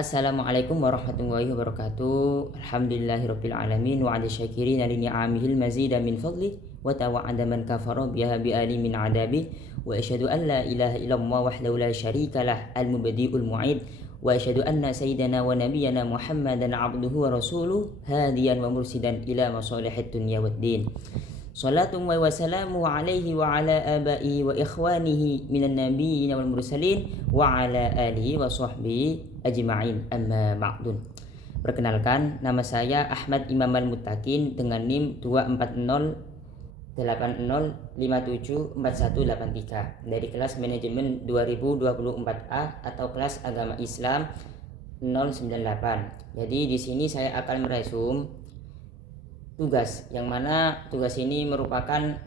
Assalamualaikum warahmatullahi wabarakatuh. Alhamdulillahirabbil alamin wa 'ala syakirina li ni'amihil mazida min fadli wa tawa'ada man kafara biha bi ali min adabi wa asyhadu an la ilaha illallah wahdahu la syarikalah al-mubdi'ul mu'id wa asyhadu anna sayyidana wa nabiyyana Muhammadan 'abduhu wa rasuluh hadiyan wa mursidan ila masalihid dunya waddin. Salatun wa salamu alaihi wa ala abaihi wa ikhwanihi minan nabiyyin wal mursalin wa ala alihi wa sahbihi ajma'in, amma ba'dun. Perkenalkan, nama saya Ahmad Imam Al-Muttaqin dengan NIM 24080574183 dari kelas manajemen 2024A atau kelas agama Islam 098. Jadi di sini saya akan meresum tugas, yang mana tugas ini merupakan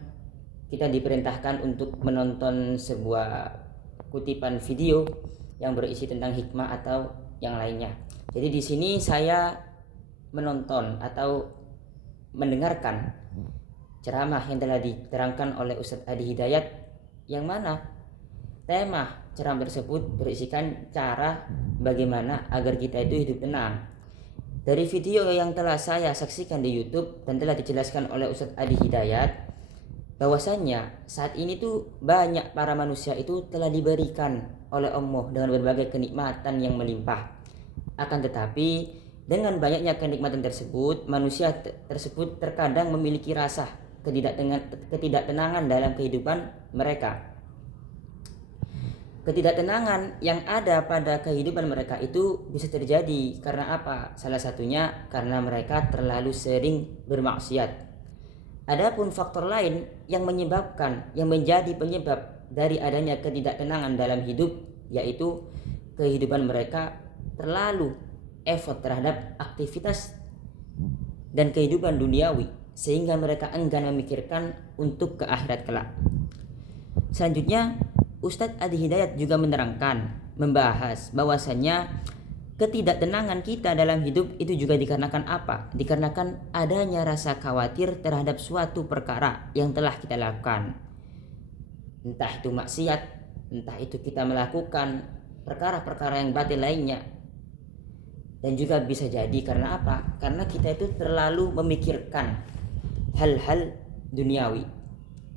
kita diperintahkan untuk menonton sebuah kutipan video yang berisi tentang hikmah atau yang lainnya. Jadi di sini saya menonton atau mendengarkan ceramah yang telah diterangkan oleh Ustadz Adi Hidayat, yang mana tema ceramah tersebut berisikan cara bagaimana agar kita itu hidup tenang. Dari video yang telah saya saksikan di YouTube dan telah dijelaskan oleh Ustadz Adi Hidayat, bahwasannya saat ini tuh banyak para manusia itu telah diberikan oleh Allah dengan berbagai kenikmatan yang melimpah. Akan tetapi dengan banyaknya kenikmatan tersebut, manusia tersebut terkadang memiliki rasa ketidaktenangan dalam kehidupan mereka. Ketidaktenangan yang ada pada kehidupan mereka itu bisa terjadi karena apa? Salah satunya karena mereka terlalu sering bermaksiat. Adapun faktor lain yang menjadi penyebab dari adanya ketidaktenangan dalam hidup, yaitu kehidupan mereka terlalu effort terhadap aktivitas dan kehidupan duniawi, sehingga mereka enggan memikirkan untuk ke akhirat kelak. Selanjutnya, Ustadz Adi Hidayat juga membahas bahwasannya ketidaktenangan kita dalam hidup itu juga dikarenakan apa? Dikarenakan adanya rasa khawatir terhadap suatu perkara yang telah kita lakukan. Entah itu maksiat, entah itu kita melakukan perkara-perkara yang batil lainnya. Dan juga bisa jadi karena apa? Karena kita itu terlalu memikirkan hal-hal duniawi.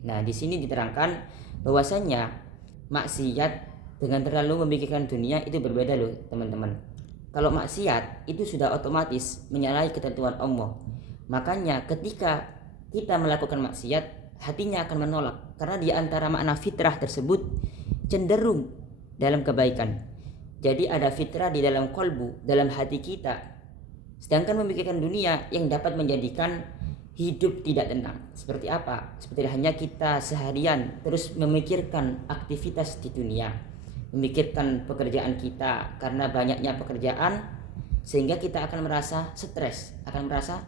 Nah, di sini diterangkan bahwasannya maksiat dengan terlalu memikirkan dunia itu berbeda loh teman-teman. Kalau maksiat itu sudah otomatis menyalahi ketentuan Allah. Makanya ketika kita melakukan maksiat, hatinya akan menolak, karena di antara makna fitrah tersebut cenderung dalam kebaikan. Jadi ada fitrah di dalam qalbu, dalam hati kita. Sedangkan memikirkan dunia yang dapat menjadikan hidup tidak tenang. Seperti apa? Seperti hanya kita seharian terus memikirkan aktivitas di dunia, memikirkan pekerjaan kita, karena banyaknya pekerjaan sehingga kita akan merasa stres, akan merasa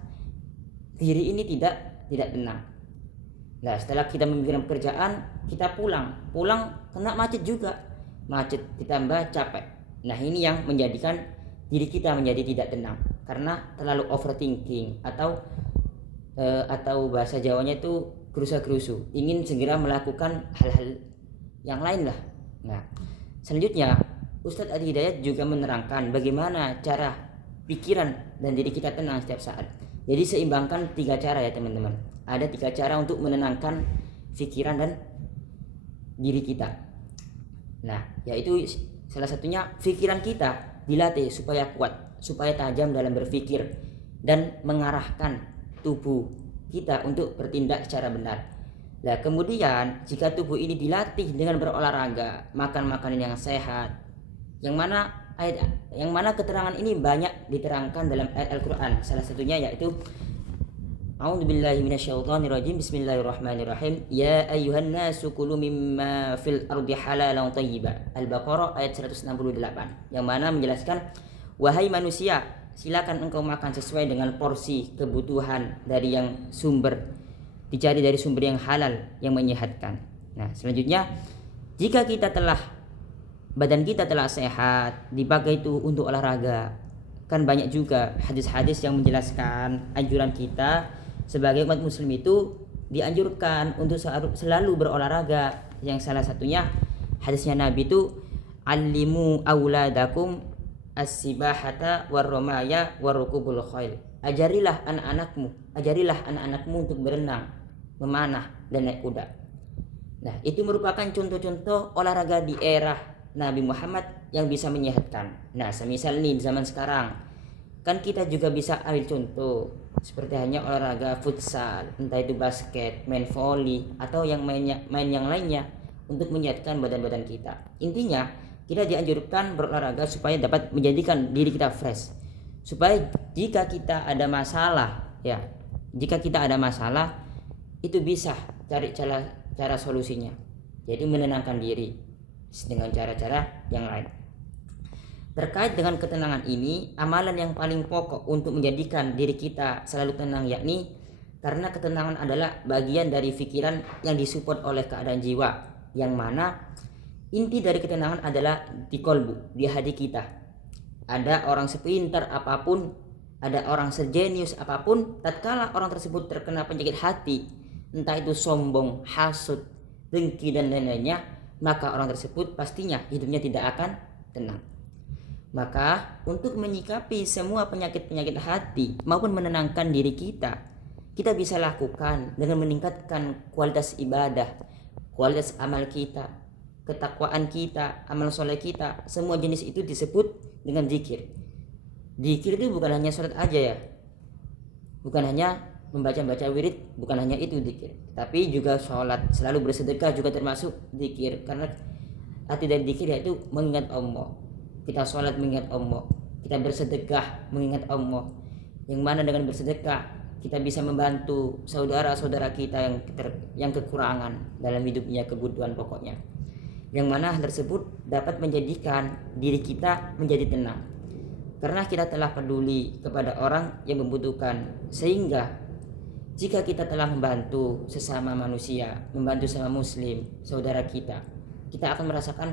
diri ini tidak tenang. Nah, setelah kita memikirkan pekerjaan, kita pulang kena macet juga, macet ditambah capek. Nah, ini yang menjadikan diri kita menjadi tidak tenang karena terlalu overthinking atau bahasa Jawanya itu gerusa-gerusu, ingin segera melakukan hal-hal yang lain lah. Nah, selanjutnya Ustadz Adi Hidayat juga menerangkan bagaimana cara pikiran dan diri kita tenang setiap saat. Jadi seimbangkan 3 cara ya teman-teman. Ada 3 cara untuk menenangkan pikiran dan diri kita. Nah, yaitu salah satunya pikiran kita dilatih supaya kuat, supaya tajam dalam berpikir dan mengarahkan tubuh kita untuk bertindak secara benar. Nah, kemudian jika tubuh ini dilatih dengan berolahraga, makan makanan yang sehat, yang mana keterangan ini banyak diterangkan dalam ayat Al-Qur'an. Salah satunya yaitu A'udzubillahi minasyaitonirrajim. Bismillahirrahmanirrahim. Ya ayyuhan nasu kulu mimma fil ardi halalan thayyiba. Al-Baqarah ayat 168. Yang mana menjelaskan, wahai manusia, silakan engkau makan sesuai dengan porsi kebutuhan dari yang dicari dari sumber yang halal yang menyehatkan. Nah, selanjutnya jika badan kita telah sehat, dipakai itu untuk olahraga. Kan banyak juga hadis-hadis yang menjelaskan anjuran kita sebagai umat muslim itu dianjurkan untuk selalu berolahraga. Yang salah satunya hadisnya Nabi itu, allimu auladakum as-sibahata warromaya warukubul khail. Ajarilah anak-anakmu untuk berenang, memanah dan naik kuda. Nah, itu merupakan contoh-contoh olahraga di era Nabi Muhammad yang bisa menyehatkan. Nah, semisal nih zaman sekarang kan kita juga bisa ambil contoh seperti hanya olahraga futsal, entah itu basket, main volley atau yang main yang lainnya untuk menyehatkan badan-badan kita. Intinya kita dianjurkan berolahraga supaya dapat menjadikan diri kita fresh. Supaya jika kita ada masalah itu bisa cari cara solusinya. Jadi menenangkan diri dengan cara-cara yang lain. Terkait dengan ketenangan ini, amalan yang paling pokok untuk menjadikan diri kita selalu tenang yakni karena ketenangan adalah bagian dari pikiran yang disupport oleh keadaan jiwa, yang mana inti dari ketenangan adalah di kolbu, di hati kita. Ada orang sepintar apapun, ada orang sejenius apapun, tatkala orang tersebut terkena penyakit hati, entah itu sombong, hasud, dengki dan lain-lainnya, maka orang tersebut pastinya hidupnya tidak akan tenang. Maka untuk menyikapi semua penyakit-penyakit hati maupun menenangkan diri kita bisa lakukan dengan meningkatkan kualitas ibadah, kualitas amal kita, ketakwaan kita, amal soleh kita. Semua jenis itu disebut dengan zikir. Zikir itu bukan hanya sholat aja ya, bukan hanya membaca wirid, bukan hanya itu zikir, tapi juga sholat, selalu bersedekah juga termasuk zikir. Karena arti dari zikir yaitu mengingat Allah. Kita sholat mengingat Allah, kita bersedekah mengingat Allah, yang mana dengan bersedekah kita bisa membantu saudara-saudara kita yang kekurangan dalam hidupnya, kebutuhan pokoknya, yang mana hal tersebut dapat menjadikan diri kita menjadi tenang karena kita telah peduli kepada orang yang membutuhkan. Sehingga jika kita telah membantu sesama manusia, membantu sesama muslim, saudara kita akan merasakan